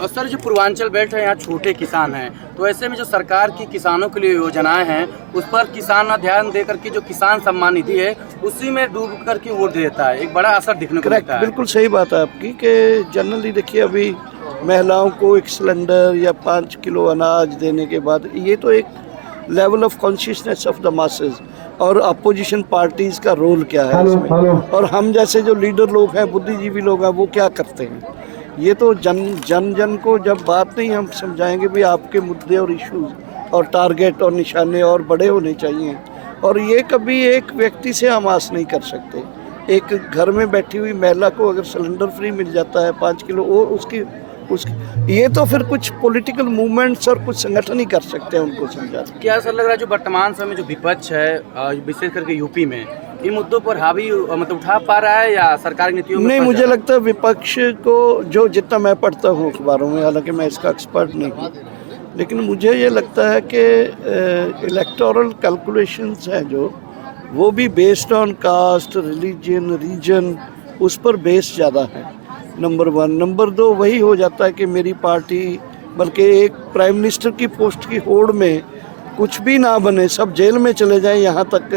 और सर जो पूर्वांचल बेल्ट है यहाँ छोटे किसान हैं, तो ऐसे में जो सरकार की किसानों के लिए योजनाएं हैं उस पर किसान ना ध्यान दे करके जो किसान सम्मान निधि है उसी में डूब करके वोट देता है, एक बड़ा असर दिखने को मिलता है। बिल्कुल सही बात है आपकी कि जनरली देखिए अभी महिलाओं को एक सिलेंडर या 5 किलो अनाज देने के बाद ये तो एक level of consciousness of the masses और अपोजिशन पार्टीज का रोल क्या है इसमें, और हम जैसे जो लीडर लोग हैं, बुद्धिजीवी लोग हैं, वो क्या करते हैं। ये तो जन को जब बात नहीं हम समझाएंगे भी आपके मुद्दे और इश्यूज और टारगेट और निशाने और बड़े होने चाहिए, और ये कभी एक व्यक्ति से हम आस नहीं कर सकते। एक घर में बैठी हुई महिला को अगर सिलेंडर फ्री मिल जाता है 5 किलो, और उसकी ये तो फिर कुछ पॉलिटिकल मूवमेंट्स और कुछ संगठन ही कर सकते हैं उनको समझा। क्या सर लग रहा है जो वर्तमान समय जो विपक्ष है विशेष करके यूपी में इन मुद्दों पर हावी मतलब उठा पा रहा है या सरकार की नीतियों में? नहीं, मुझे लगता है विपक्ष को जो जितना मैं पढ़ता हूँ अखबारों में, हालांकि मैं इसका एक्सपर्ट नहीं हूँ, लेकिन मुझे ये लगता है कि इलेक्टोरल कैलकुलेशंस हैं जो वो भी based on caste, religion, region, उस पर बेस ज़्यादा है, नंबर 1। नंबर 2 वही हो जाता है कि मेरी पार्टी, बल्कि एक प्राइम मिनिस्टर की पोस्ट की होड़ में कुछ भी ना बने, सब जेल में चले जाएं, यहाँ तक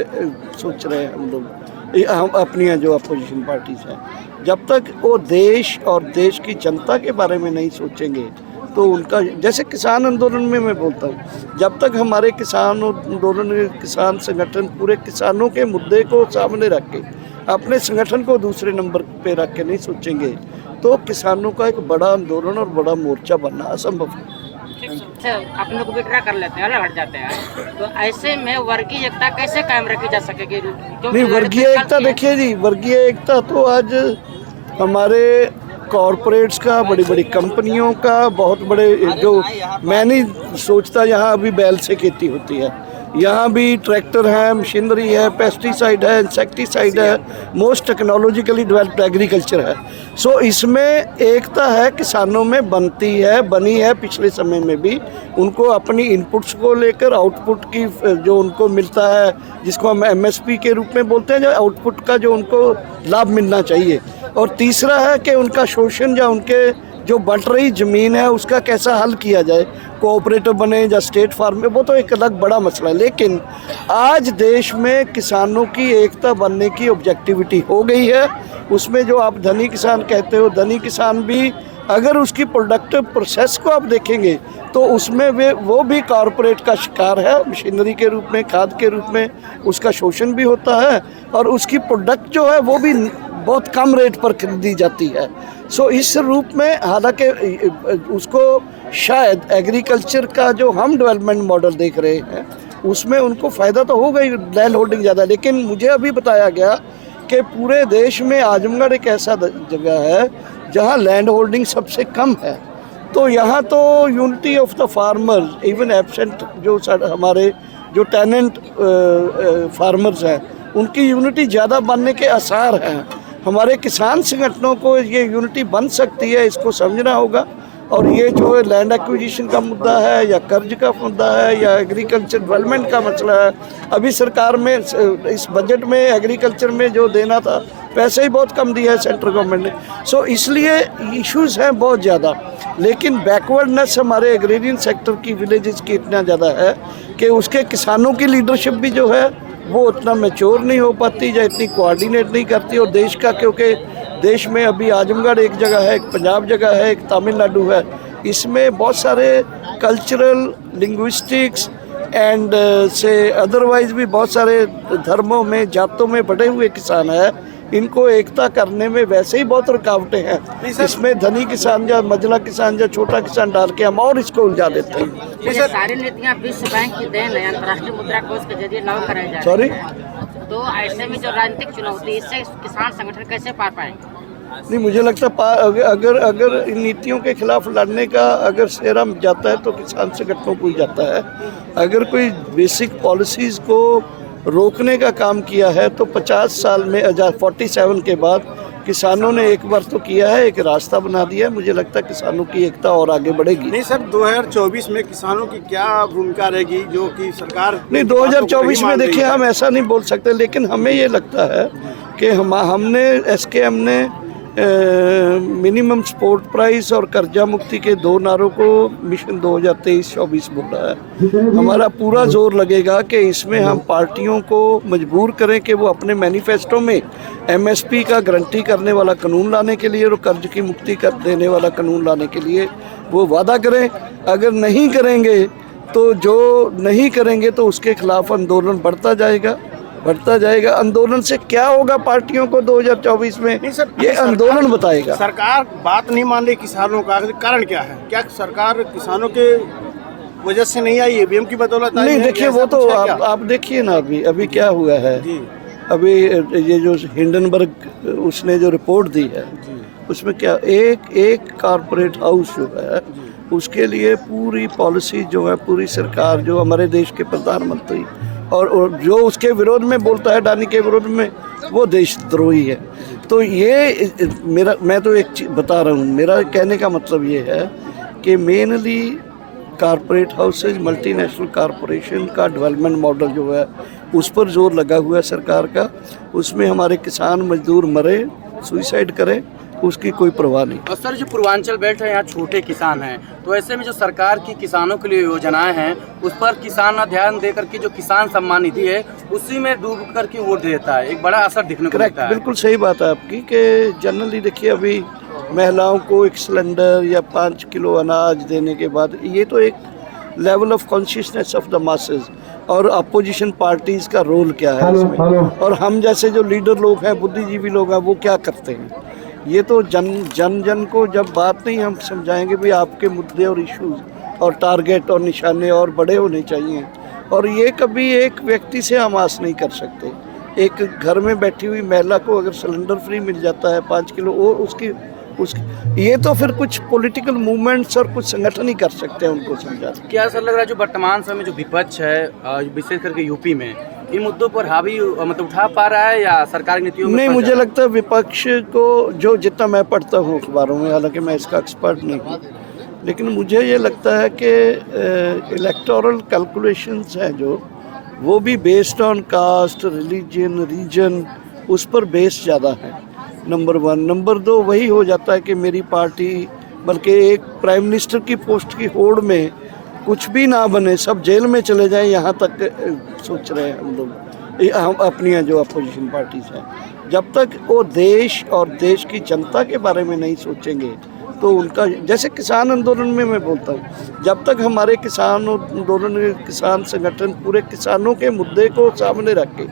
सोच रहे हैं हम लोग, हम अपनी जो अपोजिशन पार्टीज हैं। जब तक वो देश और देश की जनता के बारे में नहीं सोचेंगे तो उनका, जैसे किसान आंदोलन में मैं बोलता हूँ, जब तक हमारे किसान आंदोलन, किसान संगठन पूरे किसानों के मुद्दे को सामने रख के अपने संगठन को दूसरे नंबर पे रख के नहीं सोचेंगे तो किसानों का एक बड़ा आंदोलन और बड़ा मोर्चा बनना असंभव है। आप लोग विड्रा कर लेते हैं, अलग हट जाते हैं, तो ऐसे में वर्गीय एकता कैसे कायम रखी जा सकेगी? नहीं, वर्गीय एकता देखिए जी, वर्गीय एकता तो आज हमारे कॉरपोरेट्स का, बड़ी बड़ी कंपनियों का, बहुत बड़े, जो मैं नहीं सोचता यहाँ अभी बैल से खेती होती है, यहाँ भी ट्रैक्टर है, मशीनरी है, पेस्टिसाइड है, इंसेक्टिसाइड है, मोस्ट टेक्नोलॉजिकली डेवलप्ड एग्रीकल्चर है। सो इसमें एकता है, किसानों में बनती है, बनी है पिछले समय में भी। उनको अपनी इनपुट्स को लेकर आउटपुट की जो उनको मिलता है, जिसको हम MSP के रूप में बोलते हैं, जो आउटपुट का जो उनको लाभ मिलना चाहिए। और तीसरा है कि उनका शोषण या उनके जो बंट रही ज़मीन है उसका कैसा हल किया जाए, कोऑपरेटिव बने या स्टेट फार्म में, वो तो एक अलग बड़ा मसला है। लेकिन आज देश में किसानों की एकता बनने की ऑब्जेक्टिविटी हो गई है। उसमें जो आप धनी किसान कहते हो, धनी किसान भी अगर उसकी प्रोडक्टिव प्रोसेस को आप देखेंगे तो उसमें वो भी कॉरपोरेट का शिकार है, मशीनरी के रूप में, खाद के रूप में उसका शोषण भी होता है, और उसकी प्रोडक्ट जो है वो भी बहुत कम रेट पर खरीदी जाती है। सो इस रूप में, हालांकि उसको शायद एग्रीकल्चर का जो हम डेवलपमेंट मॉडल देख रहे हैं उसमें उनको फ़ायदा तो होगा ही, लैंड होल्डिंग ज़्यादा, लेकिन मुझे अभी बताया गया कि पूरे देश में आजमगढ़ एक ऐसा जगह है जहां लैंड होल्डिंग सबसे कम है। तो यहाँ तो unity of the farmers even absent, जो हमारे जो टेनेंट फार्मर्स हैं उनकी यूनिटी ज़्यादा बनने के आसार हैं। हमारे किसान संगठनों को ये यूनिटी बन सकती है, इसको समझना होगा। और ये जो है लैंड एक्विजिशन का मुद्दा है या कर्ज का मुद्दा है या एग्रीकल्चर डेवलपमेंट का मसला है, अभी सरकार में इस बजट में एग्रीकल्चर में जो देना था पैसे ही बहुत कम दिया है सेंट्रल गवर्नमेंट ने। सो इसलिए इश्यूज हैं बहुत ज़्यादा, लेकिन बैकवर्डनेस हमारे एग्रेरियन सेक्टर की, विलेजेस की इतना ज़्यादा है कि उसके किसानों की लीडरशिप भी जो है वो उतना मैच्योर नहीं हो पाती या इतनी कोऑर्डिनेट नहीं करती। और देश का, क्योंकि देश में अभी आजमगढ़ एक जगह है, एक पंजाब जगह है, एक तमिलनाडु है, इसमें बहुत सारे कल्चरल, लिंग्विस्टिक्स एंड से अदरवाइज भी बहुत सारे धर्मों में, जातों में बड़े हुए किसान हैं। इनको एकता करने में वैसे ही बहुत रुकावटें हैं, इसमें धनी किसान या मझला किसान या छोटा किसान डाल के हम और इसको उलझा देते हैं। ये सारी नीतियाँ विश्व बैंक की देन है, अंतर्राष्ट्रीय मुद्रा कोष के जरिए लागू कराई जा सॉरी, तो ऐसे में जो राजनीतिक चुनौती, इससे किसान संगठन कैसे पार पाएंगे? नहीं, मुझे लगता है अगर इन नीतियों के खिलाफ लड़ने का अगर सेरा जाता है तो किसान संगठनों को ही जाता है। अगर कोई बेसिक पॉलिसीज़ को रोकने का काम किया है तो 50 साल में 47 के बाद किसानों ने एक बार तो किया है, एक रास्ता बना दिया है। मुझे लगता है किसानों की एकता और आगे बढ़ेगी। नहीं सर, 2024 में किसानों की क्या भूमिका रहेगी जो कि सरकार? नहीं, 2024 में देखिए हम ऐसा नहीं बोल सकते, लेकिन हमें ये लगता है कि हमने SKM ने मिनिमम सपोर्ट प्राइस और कर्जा मुक्ति के 2 नारों को मिशन 2023-24 बोला है। हमारा पूरा जोर लगेगा कि इसमें हम पार्टियों को मजबूर करें कि वो अपने मैनिफेस्टो में एमएसपी का गारंटी करने वाला कानून लाने के लिए और कर्ज की मुक्ति कर देने वाला कानून लाने के लिए वो वादा करें। अगर नहीं करेंगे तो जो नहीं करेंगे तो उसके खिलाफ आंदोलन बढ़ता जाएगा। आंदोलन से क्या होगा पार्टियों को 2024 में, नहीं सर, ये आंदोलन बताएगा। सरकार बात नहीं मान रही किसानों का, कारण क्या है? क्या सरकार किसानों के वजह से नहीं आई, ईवीएम की बदौलत आई नहीं है? देखिए, वो तो आप देखिए ना अभी क्या हुआ है जी। अभी ये जो हिंडनबर्ग उसने जो रिपोर्ट दी है उसमें क्या एक कारपोरेट हाउस जो है उसके लिए पूरी पॉलिसी जो है, पूरी सरकार जो हमारे देश के प्रधानमंत्री और जो उसके विरोध में बोलता है, अडानी के विरोध में, वो देशद्रोही है। तो ये मैं तो एक चीज़ बता रहा हूँ, मेरा कहने का मतलब ये है कि mainly corporate houses, multinational corporation का डेवलपमेंट मॉडल जो है उस पर जोर लगा हुआ है सरकार का। उसमें हमारे किसान मजदूर मरे, सुइसाइड करें, उसकी कोई परवाह नहीं। और सर, जो पूर्वांचल बेल्ट है यहाँ छोटे किसान हैं, तो ऐसे में जो सरकार की किसानों के लिए योजनाएं हैं उस पर किसान ना ध्यान दे करके जो किसान सम्मान निधि है उसी में डूब करके वोट देता है। एक बड़ा असर दिखने को मिलता है। बिल्कुल सही बात है आपकी कि जनरली देखिए अभी महिलाओं को 1 सिलेंडर या 5 किलो अनाज देने के बाद ये तो एक level of consciousness of the masses और अपोजिशन पार्टीज का रोल क्या है इसमें, और हम जैसे जो लीडर लोग हैं, बुद्धिजीवी लोग हैं, वो क्या करते हैं। ये तो जन को जब बात नहीं हम समझाएंगे भी आपके मुद्दे और इश्यूज और टारगेट और निशाने और बड़े होने चाहिए, और ये कभी एक व्यक्ति से हम आस नहीं कर सकते। एक घर में बैठी हुई महिला को अगर सिलेंडर फ्री मिल जाता है 5 किलो, और उसकी ये तो फिर कुछ पॉलिटिकल मूवमेंट्स और कुछ संगठन ही कर सकते हैं उनको समझा। क्या सर लग रहा है जो वर्तमान समय में जो विपक्ष है विशेष करके यूपी में इन मुद्दों पर हावी मतलब उठा पा रहा है या सरकारी नीतियों में? नहीं, मुझे लगता है विपक्ष को जो जितना मैं पढ़ता हूँ अखबारों में, हालांकि मैं इसका एक्सपर्ट नहीं हूँ, लेकिन मुझे ये लगता है कि इलेक्टोरल कैलकुलेशंस हैं जो वो भी based on caste, religion, region, उस पर बेस ज़्यादा है, नंबर 1। नंबर 2 वही हो जाता है कि मेरी पार्टी, बल्कि एक प्राइम मिनिस्टर की पोस्ट की होड़ में कुछ भी ना बने, सब जेल में चले जाएं, यहाँ तक सोच रहे हैं हम लोग, हम अपनी जो अपोजिशन पार्टीज हैं। जब तक वो देश और देश की जनता के बारे में नहीं सोचेंगे तो उनका, जैसे किसान आंदोलन में मैं बोलता हूँ, जब तक हमारे किसान आंदोलन, किसान संगठन पूरे किसानों के मुद्दे को सामने रख के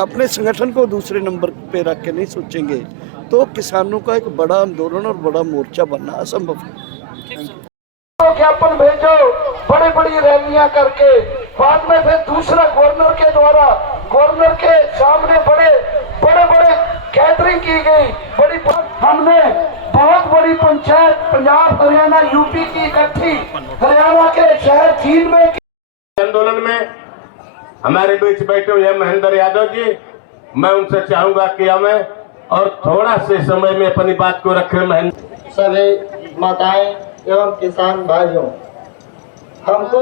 अपने संगठन को दूसरे नंबर पे रख के नहीं सोचेंगे तो किसानों का एक बड़ा आंदोलन और बड़ा मोर्चा बनना असंभव है। ज्ञापन भेजो, बड़ी बड़ी रैलियां करके, बाद में फिर दूसरा गवर्नर के द्वारा, गवर्नर के सामने बड़े गैदरिंग की गई, हमने बहुत बड़ी पंचायत पंजाब, हरियाणा, यूपी की इकट्ठी, हरियाणा के शहर चीन में आंदोलन में हमारे बीच बैठे हुए महेंद्र यादव जी, मैं उनसे चाहूंगा कि हमें और थोड़ा से समय में अपनी बात को रखें। महेंद्र, सभी माताएं एवं किसान भाइयों, हमको